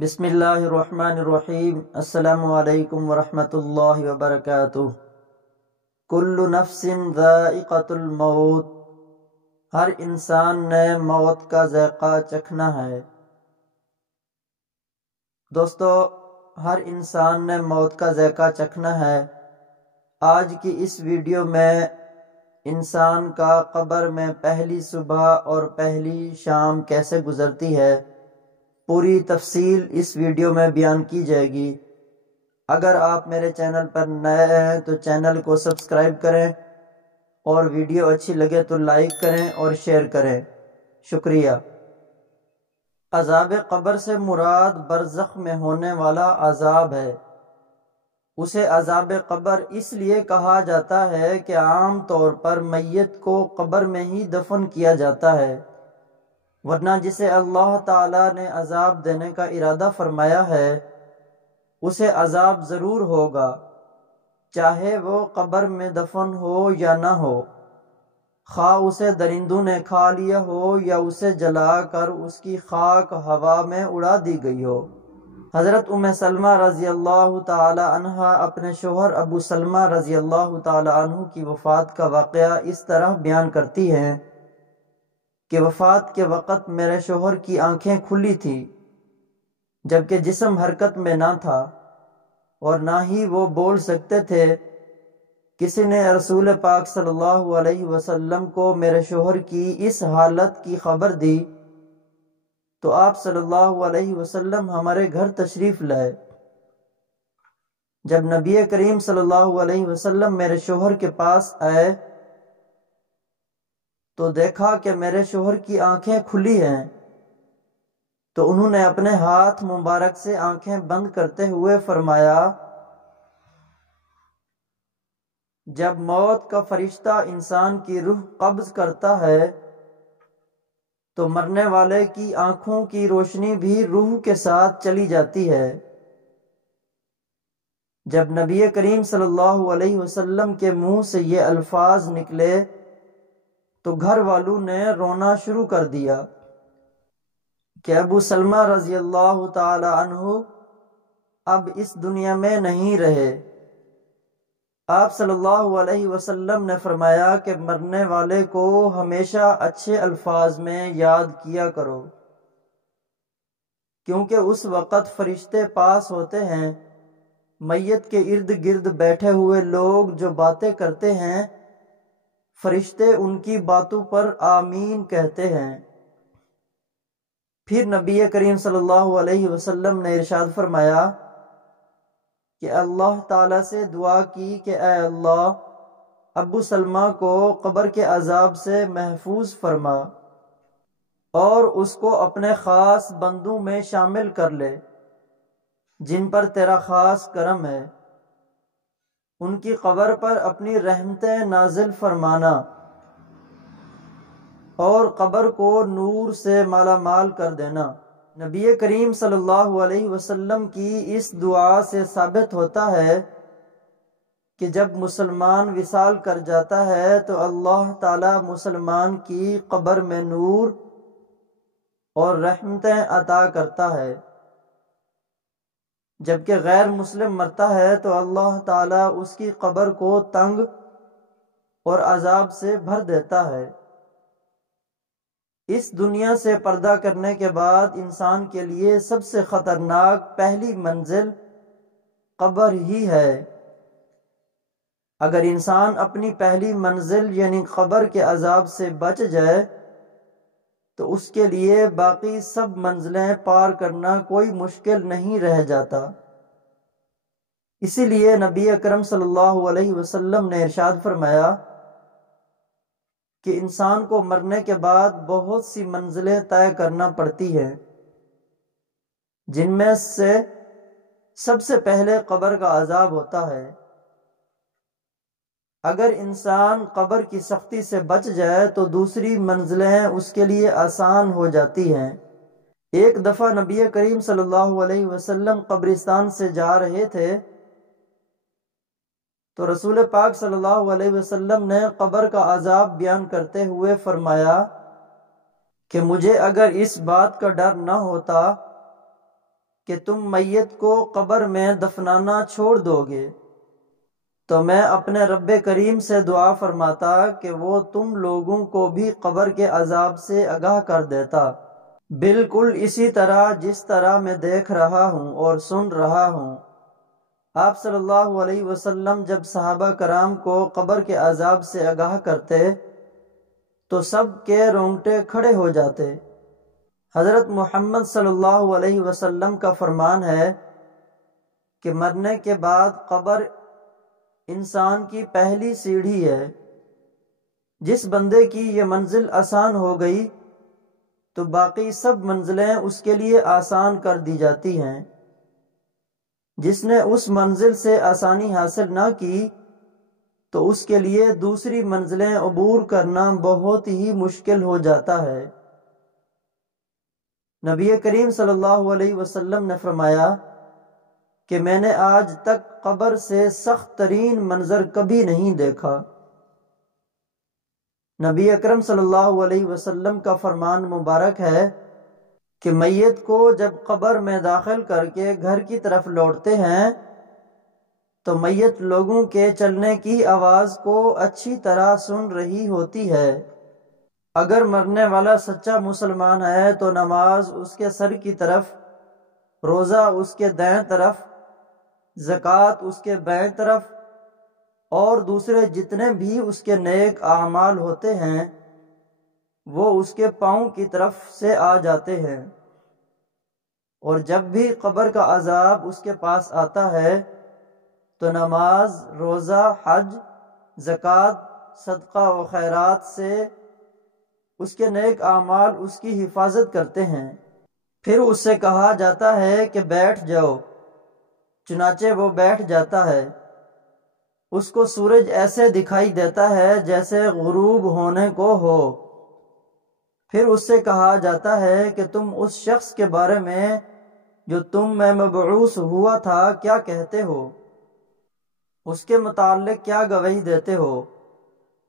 بسم اللہ الرحمن الرحیم۔ السلام علیکم ورحمۃ اللہ وبرکاتہ۔ کل نفس ذائقۃ الموت، ہر انسان نے موت کا ذائقہ چکھنا ہے۔ دوستو، ہر انسان نے موت کا ذائقہ چکھنا ہے۔ آج کی اس ویڈیو میں انسان کا قبر میں پہلی صبح اور پہلی شام کیسے گزرتی ہے، پوری تفصیل اس ویڈیو میں بیان کی جائے گی۔ اگر آپ میرے چینل پر نئے ہیں تو چینل کو سبسکرائب کریں اور ویڈیو اچھی لگے تو لائک کریں اور شیئر کریں۔ شکریہ۔ عذاب قبر سے مراد برزخ میں ہونے والا عذاب ہے۔ اسے عذاب قبر اس لیے کہا جاتا ہے کہ عام طور پر میت کو قبر میں ہی دفن کیا جاتا ہے، ورنہ جسے اللہ تعالیٰ نے عذاب دینے کا ارادہ فرمایا ہے اسے عذاب ضرور ہوگا، چاہے وہ قبر میں دفن ہو یا نہ ہو، خواہ اسے درندوں نے کھا لیا ہو یا اسے جلا کر اس کی خاک ہوا میں اڑا دی گئی ہو۔ حضرت ام سلمہ رضی اللہ تعالی عنہ اپنے شوہر ابو سلمہ رضی اللہ تعالی عنہ کی وفات کا واقعہ اس طرح بیان کرتی ہیں کہ وفات کے وقت میرے شوہر کی آنکھیں کھلی تھیں جبکہ جسم حرکت میں نہ تھا اور نہ ہی وہ بول سکتے تھے۔ کسی نے رسول پاک صلی اللہ علیہ وسلم کو میرے شوہر کی اس حالت کی خبر دی تو آپ صلی اللہ علیہ وسلم ہمارے گھر تشریف لائے۔ جب نبی کریم صلی اللہ علیہ وسلم میرے شوہر کے پاس آئے تو دیکھا کہ میرے شوہر کی آنکھیں کھلی ہیں، تو انہوں نے اپنے ہاتھ مبارک سے آنکھیں بند کرتے ہوئے فرمایا، جب موت کا فرشتہ انسان کی روح قبض کرتا ہے تو مرنے والے کی آنکھوں کی روشنی بھی روح کے ساتھ چلی جاتی ہے۔ جب نبی کریم صلی اللہ علیہ وسلم کے منہ سے یہ الفاظ نکلے تو گھر والوں نے رونا شروع کر دیا کہ ابو سلمہ رضی اللہ تعالی عنہ اب اس دنیا میں نہیں رہے۔ آپ صلی اللہ علیہ وسلم نے فرمایا کہ مرنے والے کو ہمیشہ اچھے الفاظ میں یاد کیا کرو، کیونکہ اس وقت فرشتے پاس ہوتے ہیں۔ میت کے ارد گرد بیٹھے ہوئے لوگ جو باتیں کرتے ہیں فرشتے ان کی باتوں پر آمین کہتے ہیں۔ پھر نبی کریم صلی اللہ علیہ وسلم نے ارشاد فرمایا کہ اللہ تعالیٰ سے دعا کی کہ اے اللہ، ابو سلمہ کو قبر کے عذاب سے محفوظ فرما اور اس کو اپنے خاص بندوں میں شامل کر لے جن پر تیرا خاص کرم ہے۔ ان کی قبر پر اپنی رحمتیں نازل فرمانا اور قبر کو نور سے مالا مال کر دینا۔ نبی کریم صلی اللہ علیہ وسلم کی اس دعا سے ثابت ہوتا ہے کہ جب مسلمان وصال کر جاتا ہے تو اللہ تعالی مسلمان کی قبر میں نور اور رحمتیں عطا کرتا ہے، جبکہ غیر مسلم مرتا ہے تو اللہ تعالی اس کی قبر کو تنگ اور عذاب سے بھر دیتا ہے۔ اس دنیا سے پردہ کرنے کے بعد انسان کے لیے سب سے خطرناک پہلی منزل قبر ہی ہے۔ اگر انسان اپنی پہلی منزل یعنی قبر کے عذاب سے بچ جائے تو اس کے لیے باقی سب منزلیں پار کرنا کوئی مشکل نہیں رہ جاتا۔ اسی لیے نبی اکرم صلی اللہ علیہ وسلم نے ارشاد فرمایا کہ انسان کو مرنے کے بعد بہت سی منزلیں طے کرنا پڑتی ہیں، جن میں سے سب سے پہلے قبر کا عذاب ہوتا ہے۔ اگر انسان قبر کی سختی سے بچ جائے تو دوسری منزلیں اس کے لیے آسان ہو جاتی ہیں۔ ایک دفعہ نبی کریم صلی اللہ علیہ وسلم قبرستان سے جا رہے تھے تو رسول پاک صلی اللہ علیہ وسلم نے قبر کا عذاب بیان کرتے ہوئے فرمایا کہ مجھے اگر اس بات کا ڈر نہ ہوتا کہ تم میت کو قبر میں دفنانا چھوڑ دو گے تو میں اپنے رب کریم سے دعا فرماتا کہ وہ تم لوگوں کو بھی قبر کے عذاب سے آگاہ کر دیتا، بالکل اسی طرح جس طرح میں دیکھ رہا ہوں اور سن رہا ہوں۔ آپ صلی اللہ علیہ وسلم جب صحابہ کرام کو قبر کے عذاب سے آگاہ کرتے تو سب کے رونگٹے کھڑے ہو جاتے۔ حضرت محمد صلی اللہ علیہ وسلم کا فرمان ہے کہ مرنے کے بعد قبر انسان کی پہلی سیڑھی ہے۔ جس بندے کی یہ منزل آسان ہو گئی تو باقی سب منزلیں اس کے لیے آسان کر دی جاتی ہیں۔ جس نے اس منزل سے آسانی حاصل نہ کی تو اس کے لیے دوسری منزلیں عبور کرنا بہت ہی مشکل ہو جاتا ہے۔ نبی کریم صلی اللہ علیہ وسلم نے فرمایا کہ میں نے آج تک قبر سے سخت ترین منظر کبھی نہیں دیکھا۔ نبی اکرم صلی اللہ علیہ وسلم کا فرمان مبارک ہے کہ میت کو جب قبر میں داخل کر کے گھر کی طرف لوٹتے ہیں تو میت لوگوں کے چلنے کی آواز کو اچھی طرح سن رہی ہوتی ہے۔ اگر مرنے والا سچا مسلمان ہے تو نماز اس کے سر کی طرف، روزہ اس کے دائیں طرف، زکوٰۃ اس کے بائیں طرف اور دوسرے جتنے بھی اس کے نیک اعمال ہوتے ہیں وہ اس کے پاؤں کی طرف سے آ جاتے ہیں۔ اور جب بھی قبر کا عذاب اس کے پاس آتا ہے تو نماز، روزہ، حج، زکوٰۃ، صدقہ و خیرات سے اس کے نیک اعمال اس کی حفاظت کرتے ہیں۔ پھر اس سے کہا جاتا ہے کہ بیٹھ جاؤ، چنانچہ وہ بیٹھ جاتا ہے۔ اس کو سورج ایسے دکھائی دیتا ہے جیسے غروب ہونے کو ہو۔ پھر اس سے کہا جاتا ہے کہ تم اس شخص کے بارے میں جو تم میں مبعوث ہوا تھا کیا کہتے ہو؟ اس کے متعلق کیا گواہی دیتے ہو؟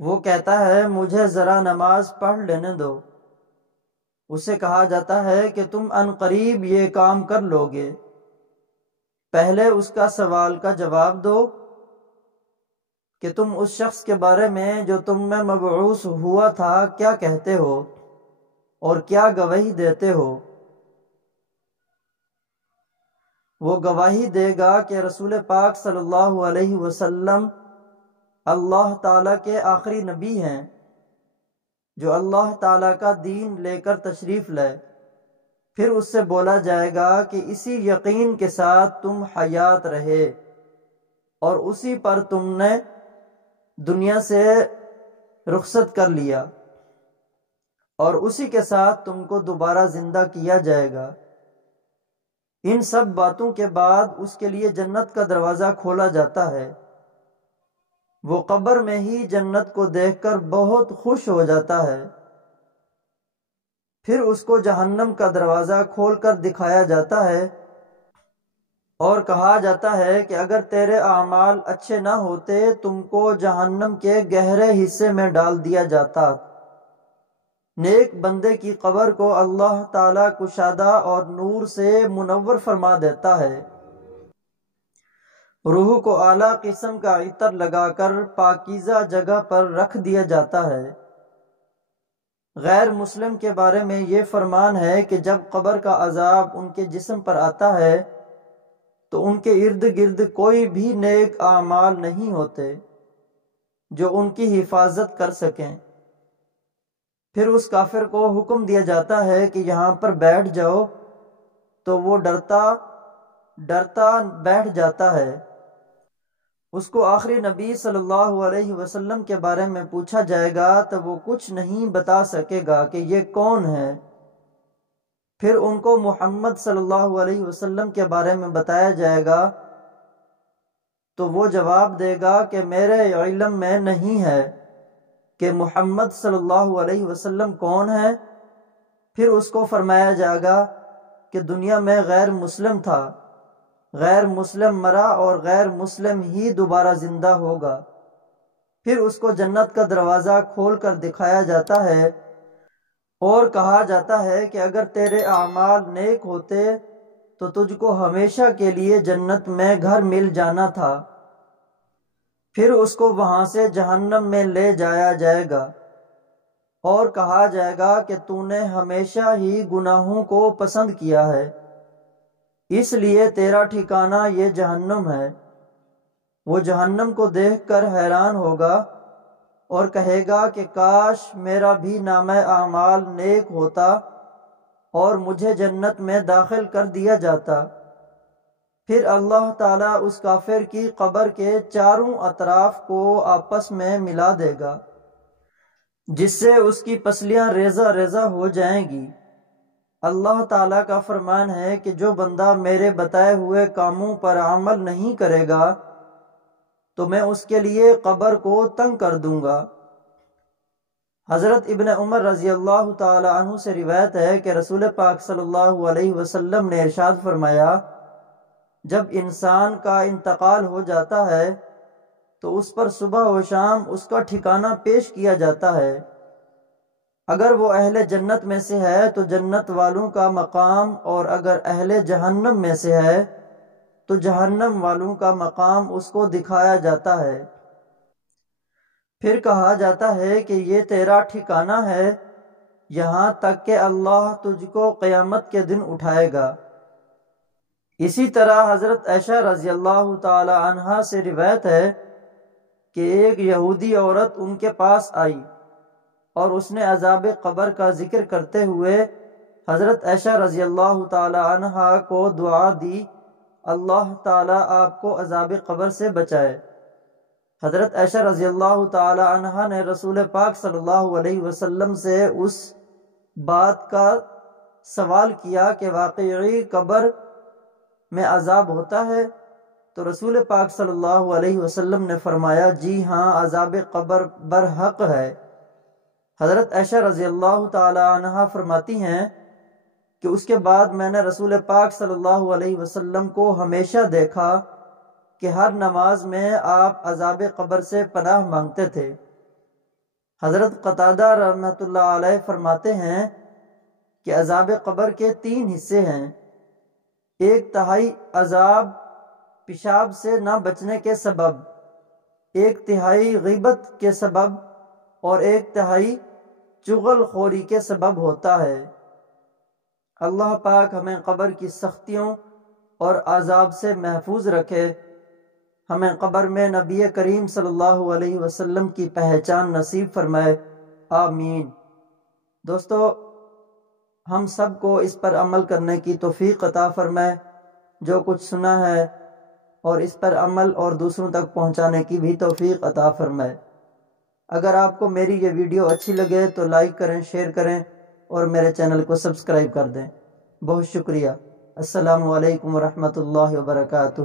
وہ کہتا ہے مجھے ذرا نماز پڑھ لینے دو۔ اسے کہا جاتا ہے کہ تم ان قریب یہ کام کر لو گے۔ پہلے اس کا سوال کا جواب دو کہ تم اس شخص کے بارے میں جو تم میں مبعوث ہوا تھا کیا کہتے ہو اور کیا گواہی دیتے ہو؟ وہ گواہی دے گا کہ رسول پاک صلی اللہ علیہ وسلم اللہ تعالیٰ کے آخری نبی ہیں جو اللہ تعالیٰ کا دین لے کر تشریف لائے۔ پھر اس سے بولا جائے گا کہ اسی یقین کے ساتھ تم حیات رہے اور اسی پر تم نے دنیا سے رخصت کر لیا اور اسی کے ساتھ تم کو دوبارہ زندہ کیا جائے گا۔ ان سب باتوں کے بعد اس کے لیے جنت کا دروازہ کھولا جاتا ہے۔ وہ قبر میں ہی جنت کو دیکھ کر بہت خوش ہو جاتا ہے۔ پھر اس کو جہنم کا دروازہ کھول کر دکھایا جاتا ہے اور کہا جاتا ہے کہ اگر تیرے اعمال اچھے نہ ہوتے تم کو جہنم کے گہرے حصے میں ڈال دیا جاتا۔ نیک بندے کی قبر کو اللہ تعالیٰ کشادہ اور نور سے منور فرما دیتا ہے۔ روح کو اعلیٰ قسم کا عطر لگا کر پاکیزہ جگہ پر رکھ دیا جاتا ہے۔ غیر مسلم کے بارے میں یہ فرمان ہے کہ جب قبر کا عذاب ان کے جسم پر آتا ہے تو ان کے ارد گرد کوئی بھی نیک اعمال نہیں ہوتے جو ان کی حفاظت کر سکیں۔ پھر اس کافر کو حکم دیا جاتا ہے کہ یہاں پر بیٹھ جاؤ تو وہ ڈرتا بیٹھ جاتا ہے۔ اس کو آخری نبی صلی اللہ علیہ وسلم کے بارے میں پوچھا جائے گا تو وہ کچھ نہیں بتا سکے گا کہ یہ کون ہے۔ پھر ان کو محمد صلی اللہ علیہ وسلم کے بارے میں بتایا جائے گا تو وہ جواب دے گا کہ میرے علم میں نہیں ہے کہ محمد صلی اللہ علیہ وسلم کون ہے۔ پھر اس کو فرمایا جائے گا کہ دنیا میں غیر مسلم تھا، غیر مسلم مرا اور غیر مسلم ہی دوبارہ زندہ ہوگا۔ پھر اس کو جنت کا دروازہ کھول کر دکھایا جاتا ہے اور کہا جاتا ہے کہ اگر تیرے اعمال نیک ہوتے تو تجھ کو ہمیشہ کے لیے جنت میں گھر مل جانا تھا۔ پھر اس کو وہاں سے جہنم میں لے جایا جائے گا اور کہا جائے گا کہ تو نے ہمیشہ ہی گناہوں کو پسند کیا ہے، اس لیے تیرا ٹھکانہ یہ جہنم ہے۔ وہ جہنم کو دیکھ کر حیران ہوگا اور کہے گا کہ کاش میرا بھی نامہ اعمال نیک ہوتا اور مجھے جنت میں داخل کر دیا جاتا۔ پھر اللہ تعالیٰ اس کافر کی قبر کے چاروں اطراف کو آپس میں ملا دے گا، جس سے اس کی پسلیاں ریزہ ریزہ ہو جائیں گی۔ اللہ تعالیٰ کا فرمان ہے کہ جو بندہ میرے بتائے ہوئے کاموں پر عمل نہیں کرے گا تو میں اس کے لیے قبر کو تنگ کر دوں گا۔ حضرت ابن عمر رضی اللہ تعالی عنہ سے روایت ہے کہ رسول پاک صلی اللہ علیہ وسلم نے ارشاد فرمایا، جب انسان کا انتقال ہو جاتا ہے تو اس پر صبح و شام اس کا ٹھکانہ پیش کیا جاتا ہے۔ اگر وہ اہل جنت میں سے ہے تو جنت والوں کا مقام، اور اگر اہل جہنم میں سے ہے تو جہنم والوں کا مقام اس کو دکھایا جاتا ہے۔ پھر کہا جاتا ہے کہ یہ تیرا ٹھکانہ ہے یہاں تک کہ اللہ تجھ کو قیامت کے دن اٹھائے گا۔ اسی طرح حضرت عائشہ رضی اللہ تعالی عنہا سے روایت ہے کہ ایک یہودی عورت ان کے پاس آئی اور اس نے عذاب قبر کا ذکر کرتے ہوئے حضرت عائشہ رضی اللہ تعالی عنہا کو دعا دی، اللہ تعالیٰ آپ کو عذاب قبر سے بچائے۔ حضرت عائشہ رضی اللہ تعالی عنہا نے رسول پاک صلی اللہ علیہ وسلم سے اس بات کا سوال کیا کہ واقعی قبر میں عذاب ہوتا ہے؟ تو رسول پاک صلی اللہ علیہ وسلم نے فرمایا، جی ہاں، عذاب قبر برحق ہے۔ حضرت عائشہ رضی اللہ تعالی عنہا فرماتی ہیں کہ اس کے بعد میں نے رسول پاک صلی اللہ علیہ وسلم کو ہمیشہ دیکھا کہ ہر نماز میں آپ عذاب قبر سے پناہ مانگتے تھے۔ حضرت قتادہ رحمۃ اللہ علیہ فرماتے ہیں کہ عذاب قبر کے 3 حصے ہیں، 1/3 عذاب پیشاب سے نہ بچنے کے سبب، 1/3 غیبت کے سبب، اور 1/3 چغل خوری کے سبب ہوتا ہے۔ اللہ پاک ہمیں قبر کی سختیوں اور عذاب سے محفوظ رکھے، ہمیں قبر میں نبی کریم صلی اللہ علیہ وسلم کی پہچان نصیب فرمائے، آمین۔ دوستو، ہم سب کو اس پر عمل کرنے کی توفیق عطا فرمائے، جو کچھ سنا ہے، اور اس پر عمل اور دوسروں تک پہنچانے کی بھی توفیق عطا فرمائے۔ اگر آپ کو میری یہ ویڈیو اچھی لگے تو لائک کریں، شیئر کریں اور میرے چینل کو سبسکرائب کر دیں۔ بہت شکریہ۔ السلام علیکم ورحمۃ اللہ وبرکاتہ۔